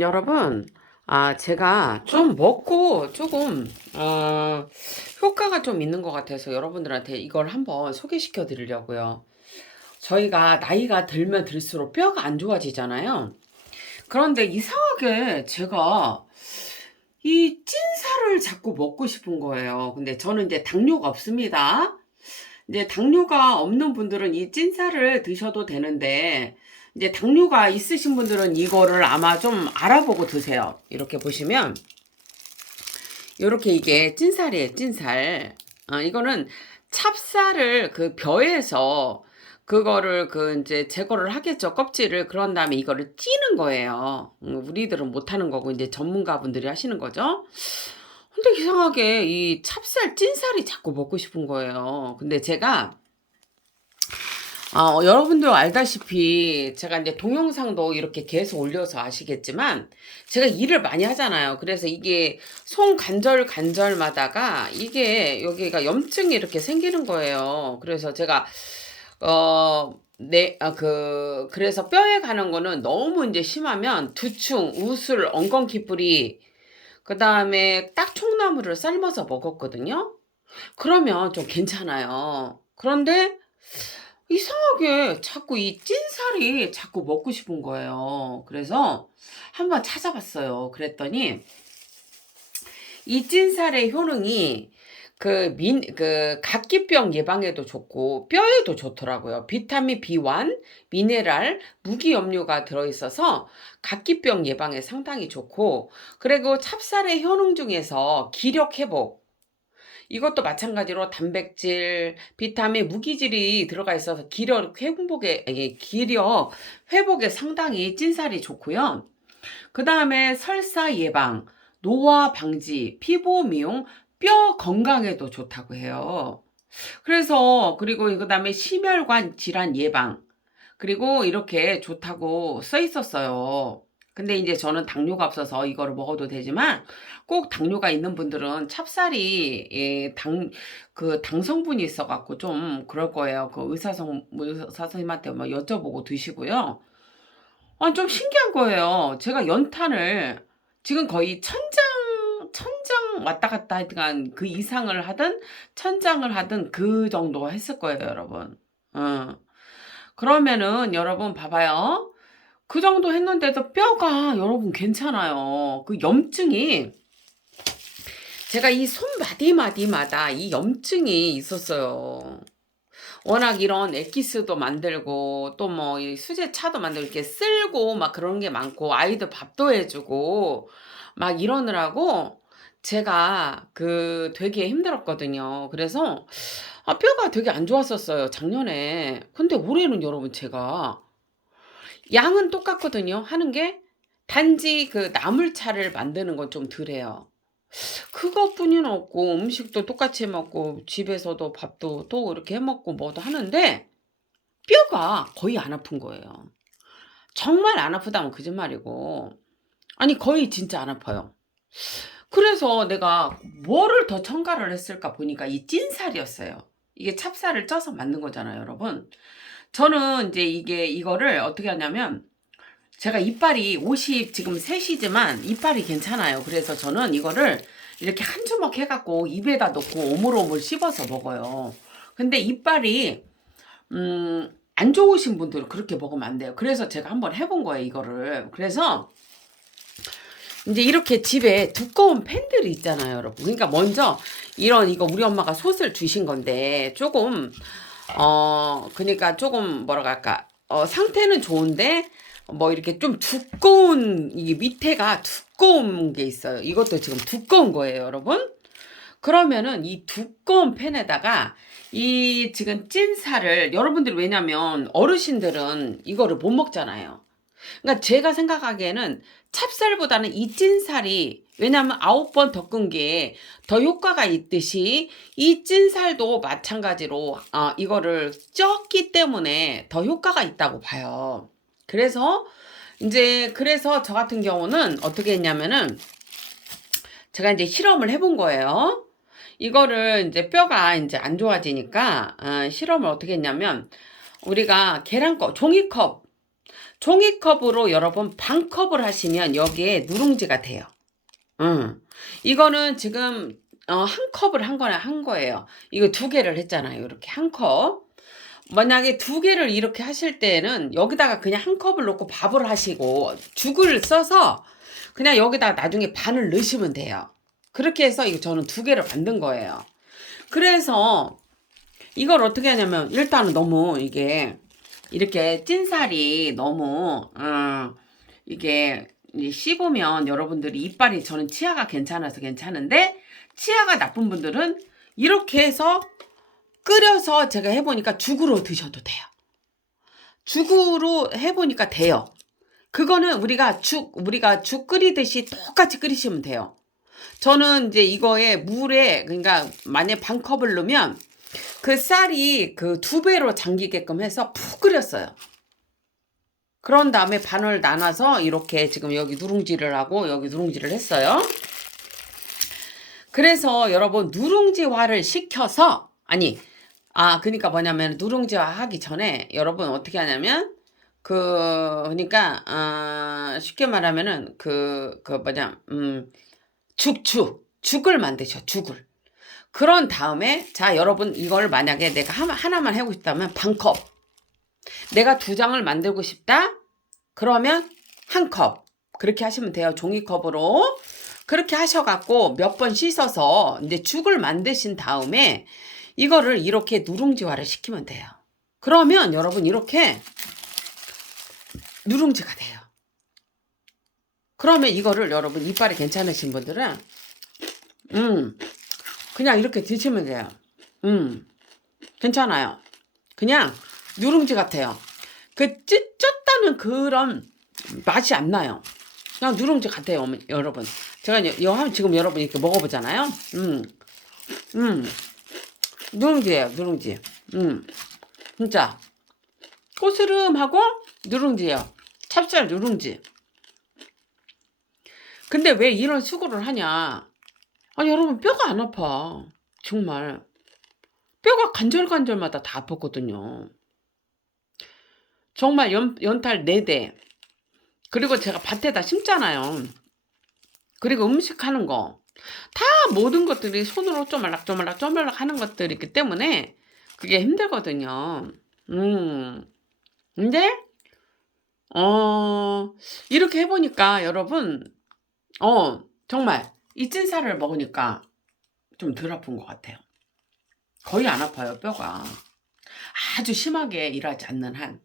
여러분, 제가 좀 먹고 조금, 효과가 좀 있는 것 같아서 여러분들한테 이걸 한번 소개시켜 드리려고요. 저희가 나이가 들면 들수록 뼈가 안 좋아지잖아요. 그런데 이상하게 제가 이 찐살을 자꾸 먹고 싶은 거예요. 근데 저는 이제 당뇨가 없습니다. 이제 당뇨가 없는 분들은 이 찐살을 드셔도 되는데, 이제 당뇨가 있으신 분들은 이거를 아마 좀 알아보고 드세요. 이렇게 보시면, 이렇게 이게 찐살이에요, 찐살. 이거는 찹쌀을 그 벼에서 그거를 그 이제 제거를 하겠죠, 껍질을. 그런 다음에 이거를 찌는 거예요. 우리들은 못하는 거고, 이제 전문가분들이 하시는 거죠. 근데 이상하게 이 찹쌀, 찐살이 자꾸 먹고 싶은 거예요. 근데 제가 여러분도 알다시피 제가 이제 동영상도 이렇게 계속 올려서 아시겠지만 제가 일을 많이 하잖아요. 그래서 이게 손 관절마다가 이게 여기가 염증이 이렇게 생기는 거예요. 그래서 제가 그래서 뼈에 가는 거는 너무 이제 심하면 두충, 우술, 엉겅퀴뿌리, 그 다음에 딱총나무를 삶아서 먹었거든요. 그러면 좀 괜찮아요. 그런데 이상하게 자꾸 이 찐살이 자꾸 먹고 싶은 거예요. 그래서 한번 찾아봤어요. 그랬더니 이 찐살의 효능이 각기병 예방에도 좋고 뼈에도 좋더라고요. 비타민 B1, 미네랄, 무기염료가 들어있어서 각기병 예방에 상당히 좋고, 그리고 찹쌀의 효능 중에서 기력 회복, 이것도 마찬가지로 단백질, 비타민, 무기질이 들어가 있어서 기력 회복에 상당히 찐살이 좋고요. 그 다음에 설사 예방, 노화 방지, 피부 미용, 뼈 건강에도 좋다고 해요. 그래서 그리고 그 다음에 심혈관 질환 예방, 그리고 이렇게 좋다고 써 있었어요. 근데 이제 저는 당뇨가 없어서 이거를 먹어도 되지만 꼭 당뇨가 있는 분들은 찹쌀이 당 성분이 있어갖고 좀 그럴 거예요. 그 의사 선생님한테 뭐 여쭤보고 드시고요. 좀 신기한 거예요. 제가 연탄을 지금 거의 천장 왔다 갔다 하여간 그 이상을 하든 천장을 하든 그 정도 했을 거예요, 여러분. 어. 그러면은 여러분 봐봐요. 그 정도 했는데도 뼈가 여러분 괜찮아요. 그 염증이 제가 이 손마디마디마다 이 염증이 있었어요. 워낙 이런 엑기스도 만들고 또 뭐 이 수제차도 만들고 이렇게 쓸고 막 그런 게 많고 아이들 밥도 해주고 막 이러느라고 제가 되게 힘들었거든요. 그래서 뼈가 되게 안 좋았었어요, 작년에. 근데 올해는 여러분 제가 양은 똑같거든요. 하는 게 단지 그 나물차를 만드는 건 좀 덜해요. 그것뿐이는 없고 음식도 똑같이 해 먹고 집에서도 밥도 또 이렇게 해 먹고 뭐도 하는데 뼈가 거의 안 아픈 거예요. 정말 안 아프다면 거짓말이고 아니 거의 진짜 안 아파요. 그래서 내가 뭐를 더 첨가를 했을까 보니까 이 찐살이었어요. 이게 찹쌀을 쪄서 만든 거잖아요, 여러분. 저는 이제 이거를 어떻게 하냐면 제가 이빨이 50 지금 셋이지만 이빨이 괜찮아요. 그래서 저는 이거를 이렇게 한 주먹 해갖고 입에다 넣고 오물오물 씹어서 먹어요. 근데 이빨이 안 좋으신 분들은 그렇게 먹으면 안 돼요. 그래서 제가 한번 해본 거예요, 이거를. 그래서 이제 이렇게 집에 두꺼운 팬들이 있잖아요, 여러분. 그러니까 먼저 이거 우리 엄마가 솥을 주신 건데 조금 그러니까 조금 뭐라 할까 상태는 좋은데 뭐 이렇게 좀 두꺼운 이게 밑에가 두꺼운 게 있어요. 이것도 지금 두꺼운 거예요, 여러분. 그러면은 이 두꺼운 팬에다가 이 지금 찐 살을 여러분들이 왜냐면 어르신들은 이거를 못 먹잖아요. 그러니까 제가 생각하기에는 찹쌀보다는 이 찐살이 왜냐하면 9번 더 끈 게 더 효과가 있듯이 이 찐살도 마찬가지로 이거를 쪘기 때문에 더 효과가 있다고 봐요. 그래서 저 같은 경우는 어떻게 했냐면은 제가 이제 실험을 해본 거예요. 이거를 이제 뼈가 이제 안 좋아지니까 실험을 어떻게 했냐면 우리가 종이컵 종이컵으로 여러분 반컵을 하시면 여기에 누룽지가 돼요. 이거는 지금 한 컵을 한 거예요. 이거 두 개를 했잖아요. 이렇게 한 컵. 만약에 두 개를 이렇게 하실 때는 여기다가 그냥 한 컵을 넣고 밥을 하시고 죽을 써서 그냥 여기다가 나중에 반을 넣으시면 돼요. 그렇게 해서 이거 저는 두 개를 만든 거예요. 그래서 이걸 어떻게 하냐면 일단은 너무 이게 이렇게 찐살이 너무 이게 씹으면 여러분들이 이빨이 저는 치아가 괜찮아서 괜찮은데 치아가 나쁜 분들은 이렇게 해서 끓여서 제가 해보니까 죽으로 드셔도 돼요. 죽으로 해보니까 돼요. 그거는 우리가 죽 끓이듯이 똑같이 끓이시면 돼요. 저는 이제 이거에 물에 그러니까 만약에 반 컵을 넣으면 그 쌀이 그 2배로 잠기게끔 해서 푹 끓였어요. 그런 다음에 반을 나눠서 이렇게 지금 여기 누룽지를 하고 여기 누룽지를 했어요. 그래서 여러분 누룽지화를 시켜서 그러니까 뭐냐면 누룽지화 하기 전에 여러분 어떻게 하냐면 그러니까 쉽게 말하면은 죽을 만드셔. 죽을. 그런 다음에 자 여러분 이걸 만약에 내가 하나만 하고 싶다면 반컵, 내가 2장을 만들고 싶다 그러면 한 컵, 그렇게 하시면 돼요. 종이컵으로 그렇게 하셔갖고 몇 번 씻어서 이제 죽을 만드신 다음에 이거를 이렇게 누룽지화를 시키면 돼요. 그러면 여러분 이렇게 누룽지가 돼요. 그러면 이거를 여러분 이빨이 괜찮으신 분들은 그냥 이렇게 드시면 돼요. 괜찮아요. 그냥 누룽지 같아요. 그 찢었다는 그런 맛이 안 나요. 그냥 누룽지 같아요, 여러분. 제가 지금 여러분 이렇게 먹어보잖아요. 누룽지예요, 누룽지. 진짜 꼬스름하고 누룽지예요. 찹쌀 누룽지. 근데 왜 이런 수고를 하냐? 여러분 뼈가 안 아파. 정말 뼈가 관절마다 다 아팠거든요. 정말 연탈 4대. 그리고 제가 밭에다 심잖아요. 그리고 음식하는 거 다 모든 것들이 손으로 쪼말락 하는 것들이기 때문에 그게 힘들거든요. 근데 이렇게 해보니까 여러분 정말 이 찐살을 먹으니까 좀 덜 아픈 것 같아요. 거의 안 아파요, 뼈가. 아주 심하게 일하지 않는 한.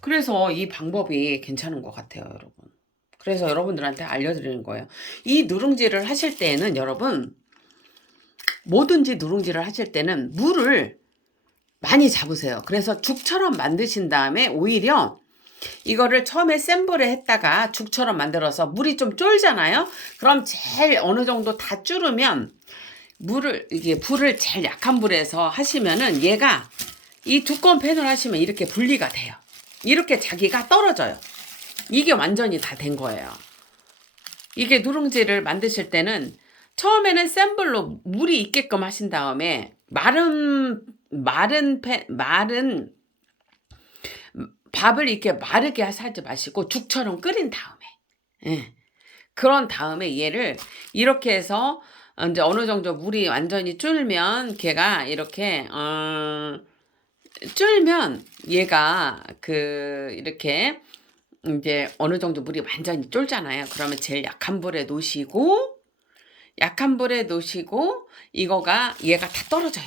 그래서 이 방법이 괜찮은 것 같아요, 여러분. 그래서 여러분들한테 알려드리는 거예요. 이 누룽지를 하실 때에는 여러분 뭐든지 누룽지를 하실 때는 물을 많이 잡으세요. 그래서 죽처럼 만드신 다음에 오히려 이거를 처음에 센 불에 했다가 죽처럼 만들어서 물이 좀 쫄잖아요. 그럼 제일 어느 정도 다 줄으면 불을 제일 약한 불에서 하시면은 얘가 이 두꺼운 팬을 하시면 이렇게 분리가 돼요. 이렇게 자기가 떨어져요. 이게 완전히 다 된 거예요. 이게 누룽지를 만드실 때는 처음에는 센 불로 물이 있게끔 하신 다음에 마른 밥을 이렇게 마르게 하지 마시고 죽처럼 끓인 다음에 그런 다음에 얘를 이렇게 해서 이제 어느 정도 물이 완전히 쫄면 걔가 이렇게 쫄면 얘가 이렇게 이제 어느 정도 물이 완전히 쫄잖아요. 그러면 제일 약한 불에 놓으시고 이거가 얘가 다 떨어져요.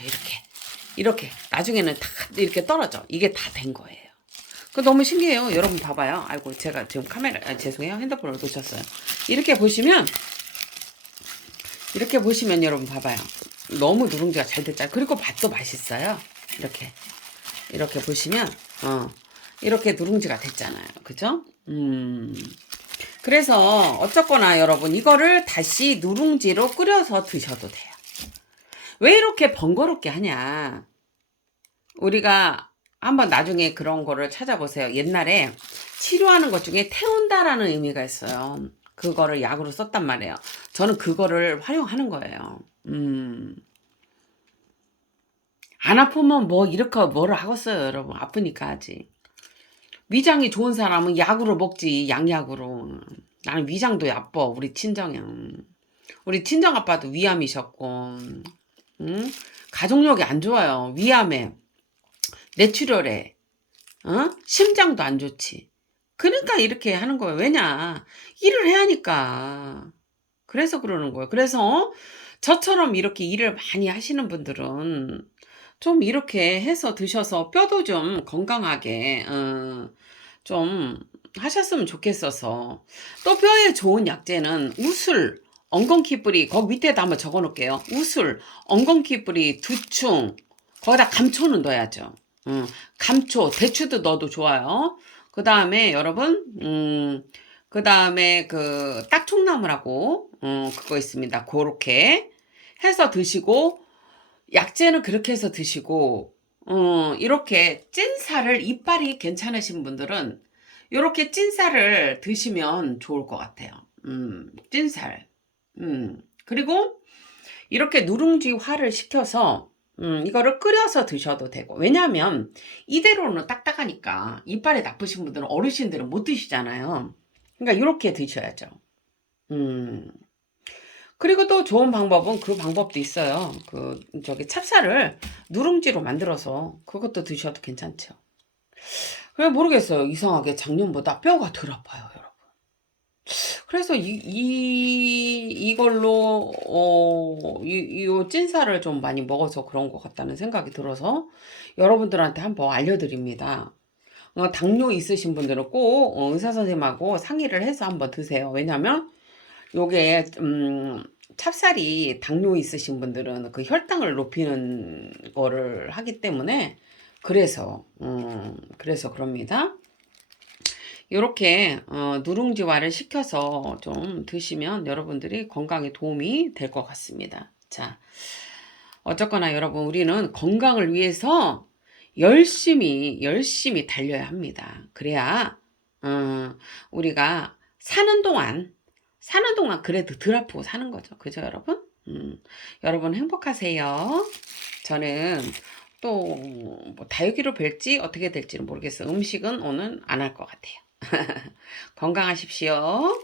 이렇게 나중에는 다 이렇게 떨어져. 이게 다 된 거예요. 그 너무 신기해요. 여러분 봐봐요. 아이고 제가 지금 죄송해요. 핸드폰을 놓쳤어요. 이렇게 보시면 여러분 봐봐요. 너무 누룽지가 잘 됐잖아요. 그리고 맛도 맛있어요. 이렇게 보시면 이렇게 누룽지가 됐잖아요. 그죠? 그래서 어쨌거나 여러분 이거를 다시 누룽지로 끓여서 드셔도 돼요. 왜 이렇게 번거롭게 하냐? 우리가 한번 나중에 그런 거를 찾아보세요. 옛날에 치료하는 것 중에 태운다라는 의미가 있어요. 그거를 약으로 썼단 말이에요. 저는 그거를 활용하는 거예요. 안 아프면 뭐 이렇게 뭐를 하겠어요, 여러분. 아프니까 하지. 위장이 좋은 사람은 약으로 먹지, 양약으로. 나는 위장도 나빠, 우리 친정형. 우리 친정 아빠도 위암이셨고, 응? 가족력이 안 좋아요. 위암에, 뇌출혈에, 심장도 안 좋지. 그러니까 이렇게 하는 거예요. 왜냐? 일을 해야 하니까. 그래서 그러는 거예요. 그래서 저처럼 이렇게 일을 많이 하시는 분들은 좀 이렇게 해서 드셔서 뼈도 좀 건강하게, 좀 하셨으면 좋겠어서. 또 뼈에 좋은 약재는 우술, 엉겅퀴 뿌리, 거기 밑에다 한번 적어 놓을게요. 우술, 엉겅퀴 뿌리, 두충, 거기다 감초는 넣어야죠. 감초, 대추도 넣어도 좋아요. 그 다음에 여러분, 그 다음에 그 딱총나무라고, 그거 있습니다. 그렇게 해서 드시고, 약재는 그렇게 해서 드시고, 이렇게 찐살을, 이빨이 괜찮으신 분들은 이렇게 찐살을 드시면 좋을 것 같아요. 찐살. 그리고 이렇게 누룽지화를 시켜서 이거를 끓여서 드셔도 되고. 왜냐하면 이대로는 딱딱하니까 이빨이 나쁘신 분들은, 어르신들은 못 드시잖아요. 그러니까 이렇게 드셔야죠. 음. 그리고 또 좋은 방법은 그 방법도 있어요. 그 저기 찹쌀을 누룽지로 만들어서 그것도 드셔도 괜찮죠. 왜 모르겠어요. 이상하게 작년보다 뼈가 덜 아파요, 여러분. 그래서 이걸로 이 찐살을 좀 많이 먹어서 그런 것 같다는 생각이 들어서 여러분들한테 한번 알려드립니다. 당뇨 있으신 분들은 꼭 의사 선생님하고 상의를 해서 한번 드세요. 왜냐면 요게 찹쌀이 당뇨 있으신 분들은 그 혈당을 높이는 거를 하기 때문에, 그래서 그럽니다. 요렇게 누룽지화를 시켜서 좀 드시면 여러분들이 건강에 도움이 될 것 같습니다. 자, 어쨌거나 여러분, 우리는 건강을 위해서 열심히 달려야 합니다. 그래야 우리가 사는 동안 그래도 덜 아프고 사는 거죠. 그죠, 여러분? 여러분 행복하세요. 저는 또뭐 다육이로 뵐지 어떻게 될지는 모르겠어요. 음식은 오늘 안 할 것 같아요. 건강하십시오.